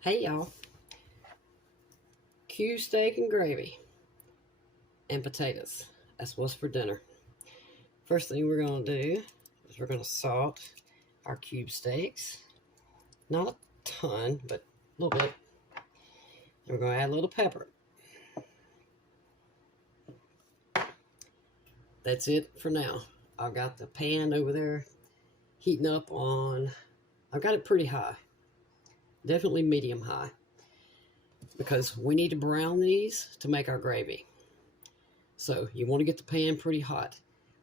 Hey y'all, cube steak and gravy and potatoes. That's what's for dinner. First thing we're going to do is we're going to salt our cube steaks. Not a ton, but a little bit. And we're going to add a little pepper. That's it for now. I've got the pan over there heating up on, I've got it pretty high. Definitely medium high. Because we need to brown these to make our gravy. So you want to get the pan pretty hot.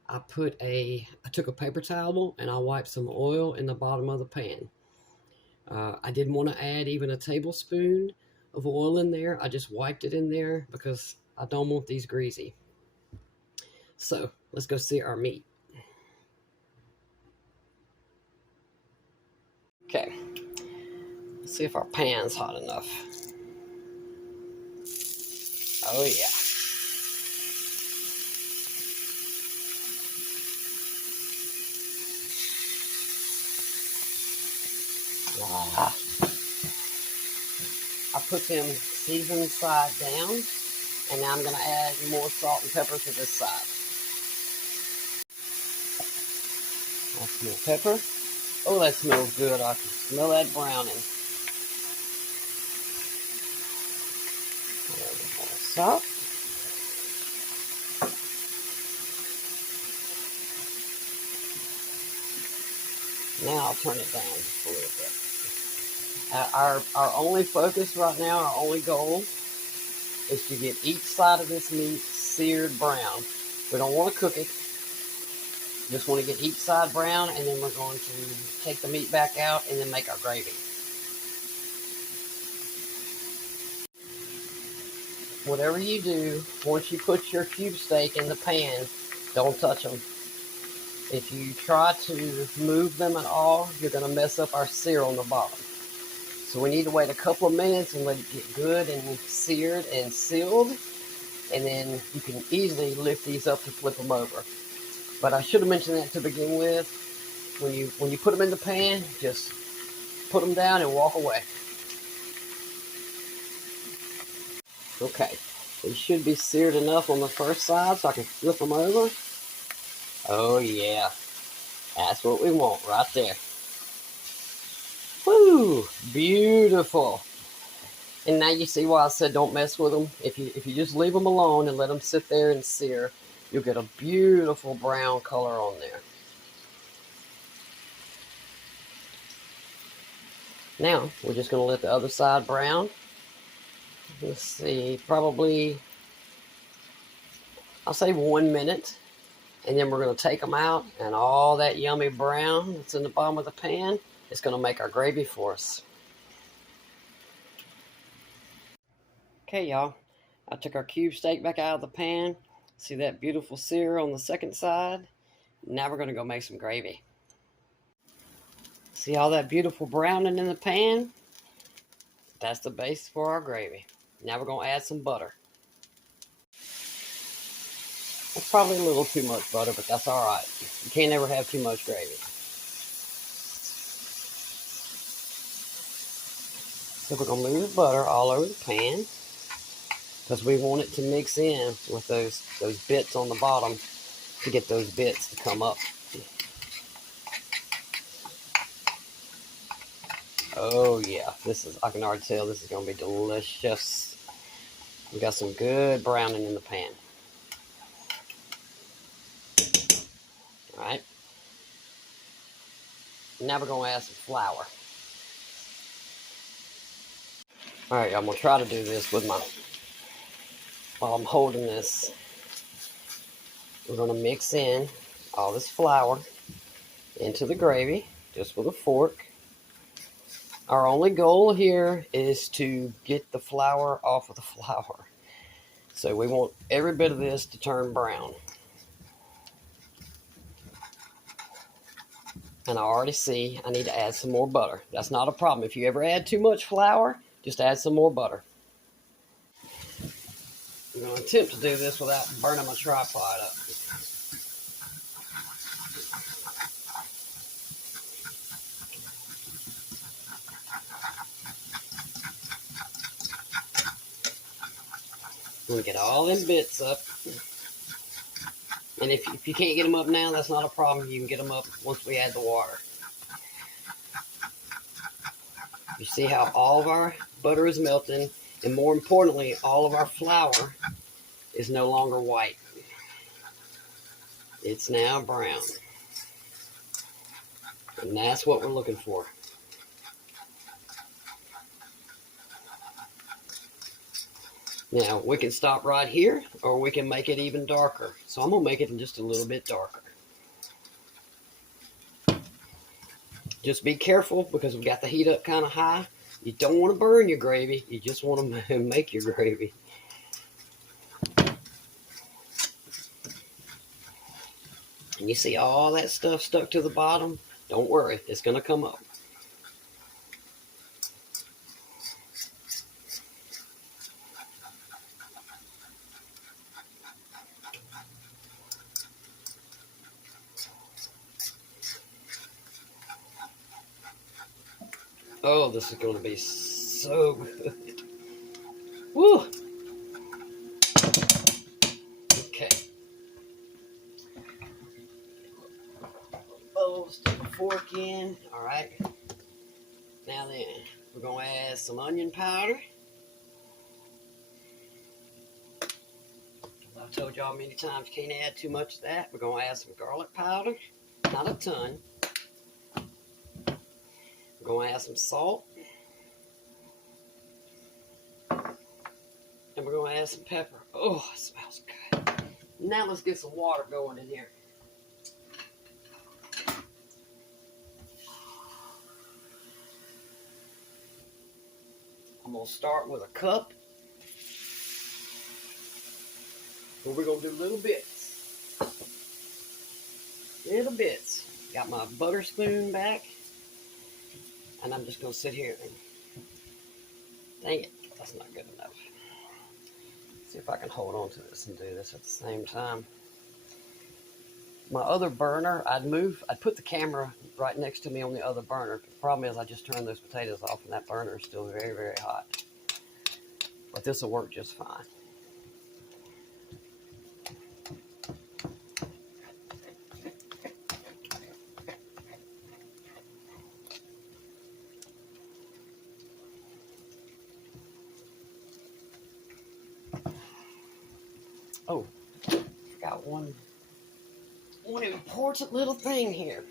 I took a paper towel and I wiped some oil in the bottom of the pan. I didn't want to add even a tablespoon of oil in there. I just wiped it in there because I don't want these greasy. So let's go sear our meat. Okay, let's see if our pan's hot enough. Oh yeah. I put them seasoned side down, and now I'm going to add more salt and pepper to this side. That's more pepper. Oh, that smells good. I can smell that browning. A little bit more salt. Now I'll turn it down just a little bit. Our only focus right now, our only goal, is to get each side of this meat seared brown. We don't want to cook it. Just want to get each side brown, and then we're going to take the meat back out and then make our gravy. Whatever you do, once you put your cube steak in the pan, don't touch them. If you try to move them at all, you're going to mess up our sear on the bottom. So we need to wait a couple of minutes and let it get good and seared and sealed. And then you can easily lift these up to flip them over. But I should have mentioned that to begin with. When you put them in the pan, just put them down and walk away. Okay, they should be seared enough on the first side so I can flip them over. Oh yeah, that's what we want right there. Woo, beautiful. And now you see why I said don't mess with them. If you just leave them alone and let them sit there and sear, you'll get a beautiful brown color on there. Now, we're just going to let the other side brown. Let's see, probably, I'll say 1 minute. And then we're going to take them out, and all that yummy brown that's in the bottom of the pan is going to make our gravy for us. Okay, y'all. I took our cube steak back out of the pan. See that beautiful sear on the second side? Now we're going to go make some gravy. See all that beautiful browning in the pan? That's the base for our gravy. Now we're going to add some butter. It's probably a little too much butter, but that's all right. You can't ever have too much gravy. So we're going to move the butter all over the pan because we want it to mix in with those bits on the bottom to get those bits to come up. Oh yeah, I can already tell this is going to be delicious. We got some good browning in the pan. All right. Now we're going to add some flour. All right, I'm going to try to do this while I'm holding this. We're going to mix in all this flour into the gravy, just with a fork. Our only goal here is to get the flour off of the flour. So we want every bit of this to turn brown. And I already see I need to add some more butter. That's not a problem. If you ever add too much flour, just add some more butter. I'm going to attempt to do this without burning my tripod up. We'll get all them bits up. And if you can't get them up now, that's not a problem. You can get them up once we add the water. You see how all of our butter is melting, and more importantly, all of our flour is no longer white. It's now brown. And that's what we're looking for. Now, we can stop right here, or we can make it even darker. So I'm going to make it just a little bit darker. Just be careful, because we've got the heat up kind of high. You don't want to burn your gravy. You just want to make your gravy. And you see all that stuff stuck to the bottom? Don't worry, it's going to come up. Oh, this is going to be so good. Woo! Okay. Oh, stick a fork in. All right. Now then, we're going to add some onion powder. I've told y'all many times you can't add too much of that. We're going to add some garlic powder. Not a ton. We're going to add some salt. And we're going to add some pepper. Oh, it smells good. Now let's get some water going in here. I'm going to start with a cup. And we're going to do little bits. Little bits. Got my butter spoon back. And I'm just going to sit here and... Dang it, that's not good enough. See if I can hold on to this and do this at the same time. My other burner, I'd put the camera right next to me on the other burner. The problem is I just turned those potatoes off and that burner is still very, very hot. But this will work just fine. Oh, forgot one important little thing here.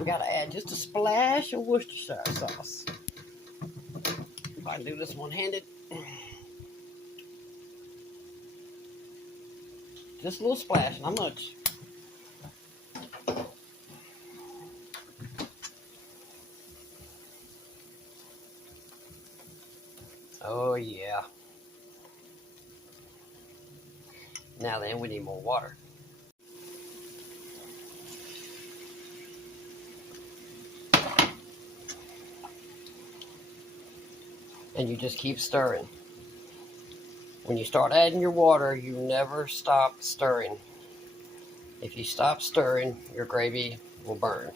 We got to add just a splash of Worcestershire sauce. If I can do this one-handed. Just a little splash, not much. Oh, yeah. Now then, we need more water. And you just keep stirring. When you start adding your water, you never stop stirring. If you stop stirring, your gravy will burn.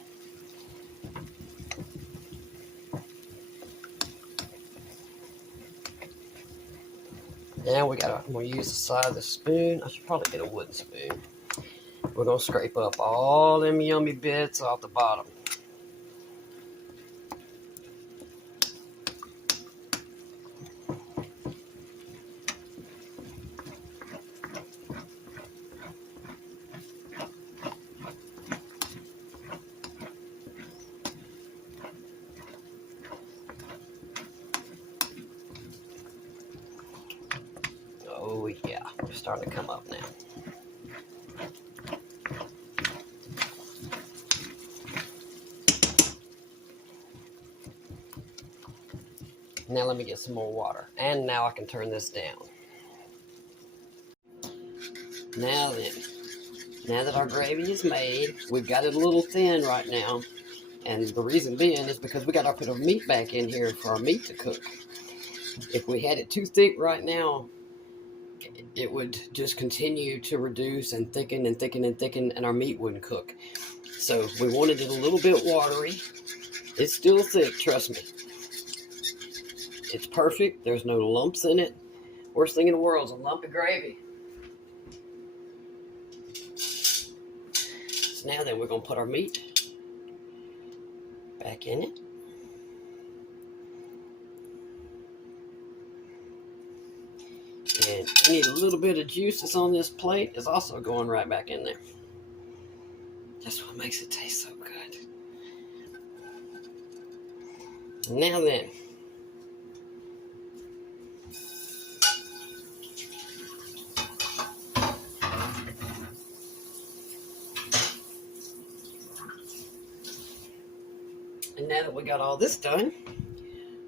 Now I'm gonna use the side of the spoon. I should probably get a wooden spoon. We're gonna scrape up all them yummy bits off the bottom. Oh yeah, they're starting to come up now. Now let me get some more water. And now I can turn this down. Now then, now that our gravy is made, we've got it a little thin right now. And the reason being is because we got to put our meat back in here for our meat to cook. If we had it too thick right now, it would just continue to reduce and thicken and thicken and thicken, and our meat wouldn't cook. So we wanted it a little bit watery. It's still thick, trust me. It's perfect. There's no lumps in it. Worst thing in the world is a lump of gravy. So now then we're going to put our meat back in it. And we need a little bit of juice that's on this plate is also going right back in there. That's what makes it taste so good. Now then, and now that we got all this done,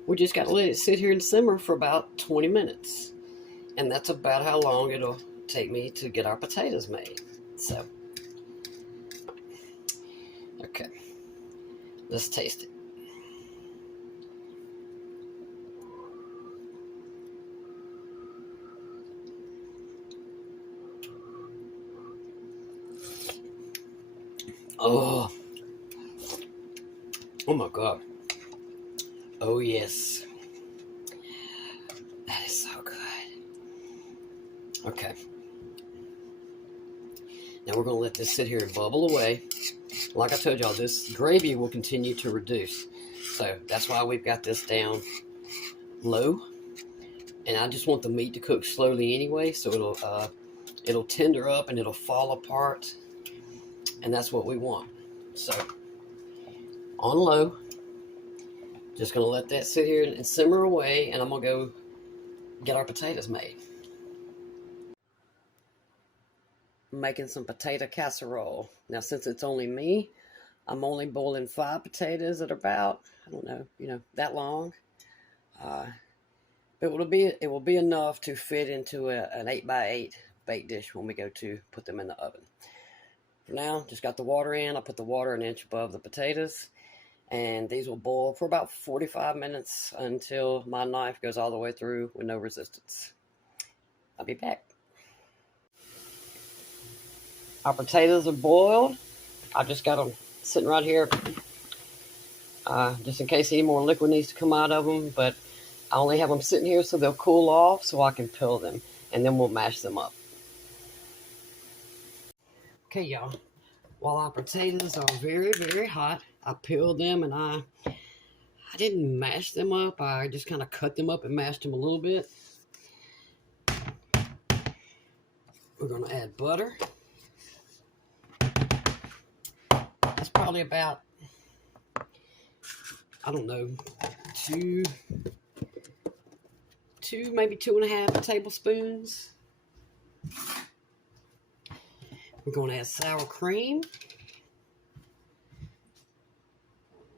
we just got to let it sit here and simmer for about 20 minutes. And that's about how long it'll take me to get our potatoes made. So, okay, let's taste it. Oh, oh my God. Oh yes. That is so good. Okay. Now we're going to let this sit here and bubble away. Like I told y'all, this gravy will continue to reduce. So that's why we've got this down low. And I just want the meat to cook slowly anyway, so it'll tender up and it'll fall apart. And that's what we want. So on low, just going to let that sit here and simmer away, and I'm going to go get our potatoes made. I'm making some potato casserole. Now, since it's only me, I'm only boiling 5 potatoes at about, I don't know, that long. But it will be enough to fit into an 8x8 baked dish when we go to put them in the oven. For now, just got the water in. I'll put the water an inch above the potatoes. And these will boil for about 45 minutes until my knife goes all the way through with no resistance. I'll be back. Our potatoes are boiled. I just got them sitting right here just in case any more liquid needs to come out of them. But I only have them sitting here so they'll cool off so I can peel them. And then we'll mash them up. Okay, y'all. While our potatoes are very, very hot, I peeled them and I didn't mash them up. I just kind of cut them up and mashed them a little bit. We're going to add butter. That's probably about, I don't know, maybe 2.5 tablespoons. We're going to add sour cream.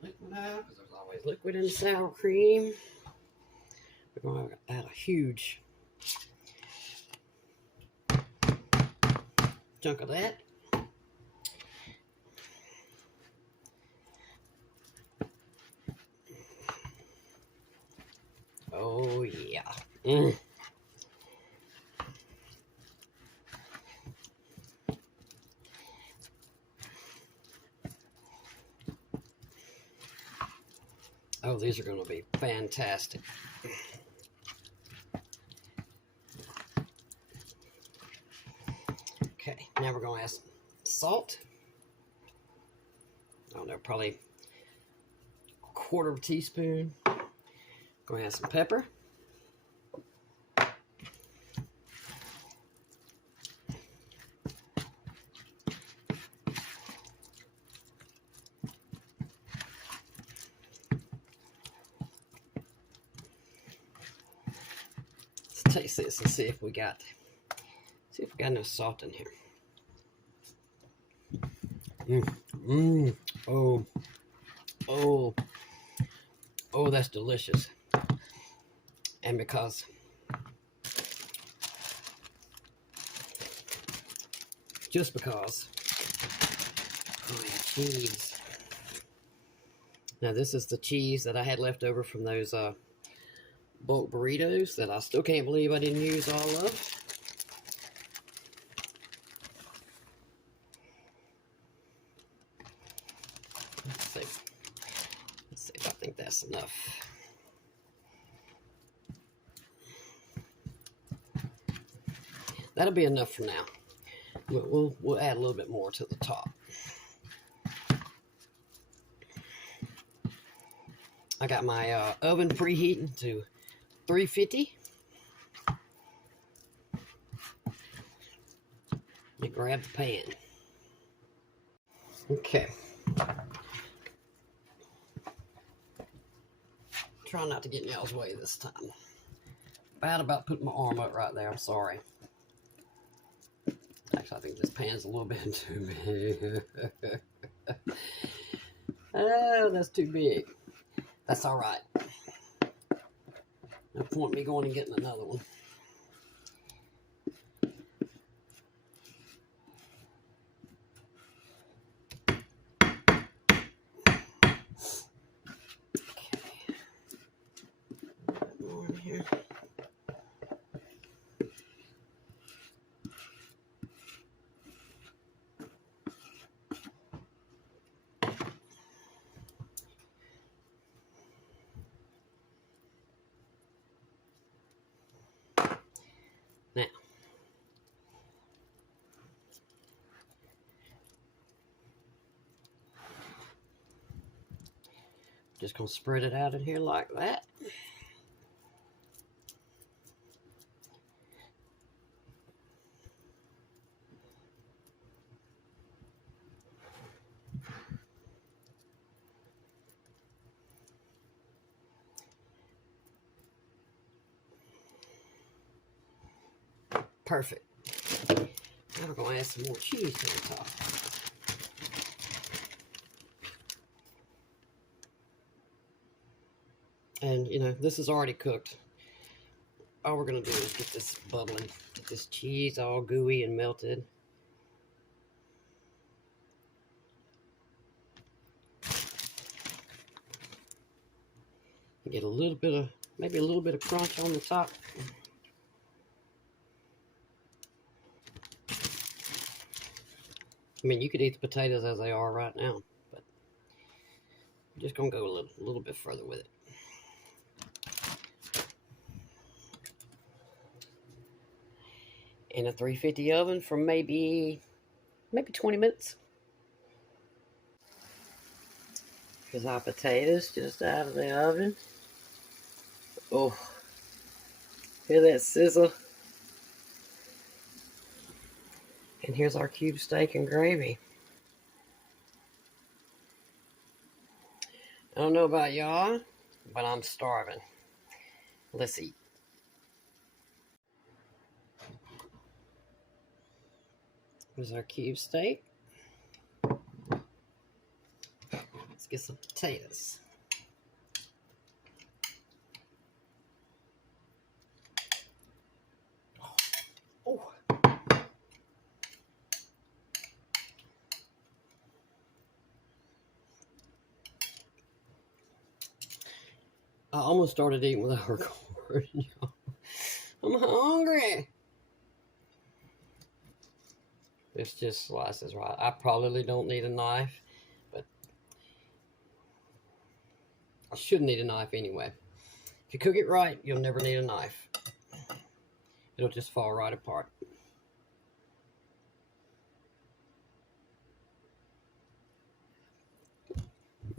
Liquid out, because there's always liquid in sour cream. We're going to add a huge chunk of that. Oh yeah. Oh, these are going to be fantastic. Okay, now we're going to add some salt. I don't know, probably 1/4 teaspoon. Going to add some pepper. Let's taste this and see if we got enough salt in here. Oh, that's delicious. And because oh yeah, cheese. Now this is the cheese that I had left over from those bulk burritos that I still can't believe I didn't use all of. Let's see if I think that's enough. That'll be enough for now. We'll add a little bit more to the top. I got my oven preheating to 350. Let me grab the pan. Okay. Try not to get in y'all's way this time. Bad about putting my arm up right there. I'm sorry. Actually, I think this pan's a little bit too big. Oh, that's too big. That's all right. No point me going and getting another one. Here. Now, just gonna spread it out in here like that. Perfect. Now we're going to add some more cheese to the top. And, you know, this is already cooked. All we're going to do is get this bubbling. Get this cheese all gooey and melted. Get a little bit of, maybe a little bit of crunch on the top. I mean, you could eat the potatoes as they are right now, but I'm just gonna go a little bit further with it. In a 350 oven for maybe 20 minutes. Here's our potatoes just out of the oven. Oh, hear that sizzle? And here's our cube steak and gravy. I don't know about y'all, but I'm starving. Let's eat. Here's our cube steak. Let's get some potatoes. Oh. I almost started eating without recording. I'm hungry. This just slices right. I probably don't need a knife, but I shouldn't need a knife anyway. If you cook it right, you'll never need a knife. It'll just fall right apart.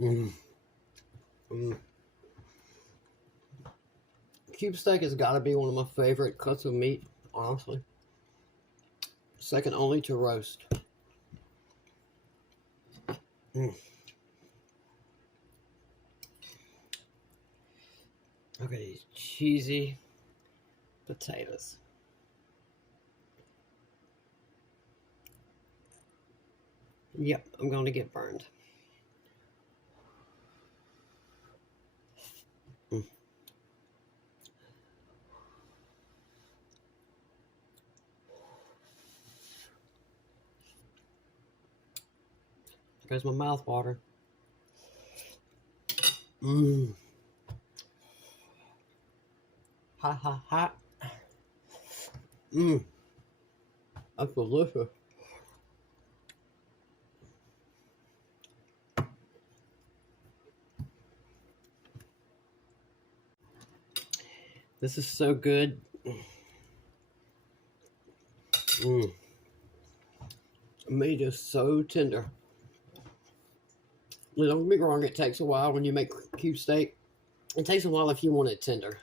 Mmm. Mmm. Cube steak has got to be one of my favorite cuts of meat, honestly. Second only to roast. Mm. Look at these cheesy potatoes. Yep, I'm going to get burned. Mm. There goes my mouth water. Mmm. Hot, hot, hot. Mmm. That's delicious. This is so good. Mmm. Meat is so tender. Don't get me wrong, it takes a while when you make cube steak. It takes a while if you want it tender.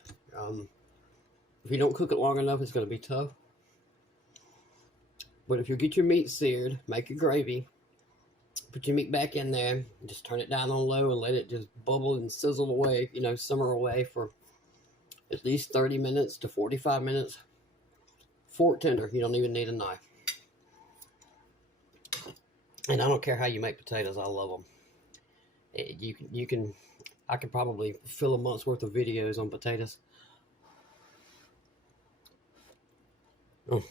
If you don't cook it long enough, it's going to be tough. But if you get your meat seared, make your gravy, put your meat back in there, and just turn it down on low and let it just bubble and sizzle away, simmer away for at least 30 minutes to 45 minutes. Fork tender, you don't even need a knife. And I don't care how you make potatoes, I love them. I could probably fill a month's worth of videos on potatoes. Oh.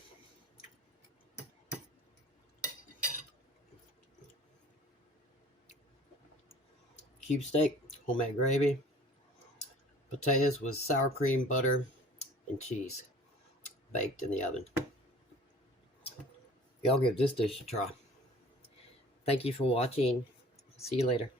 Cube steak, homemade gravy, potatoes with sour cream, butter, and cheese, baked in the oven. Y'all give this dish a try. Thank you for watching. See you later.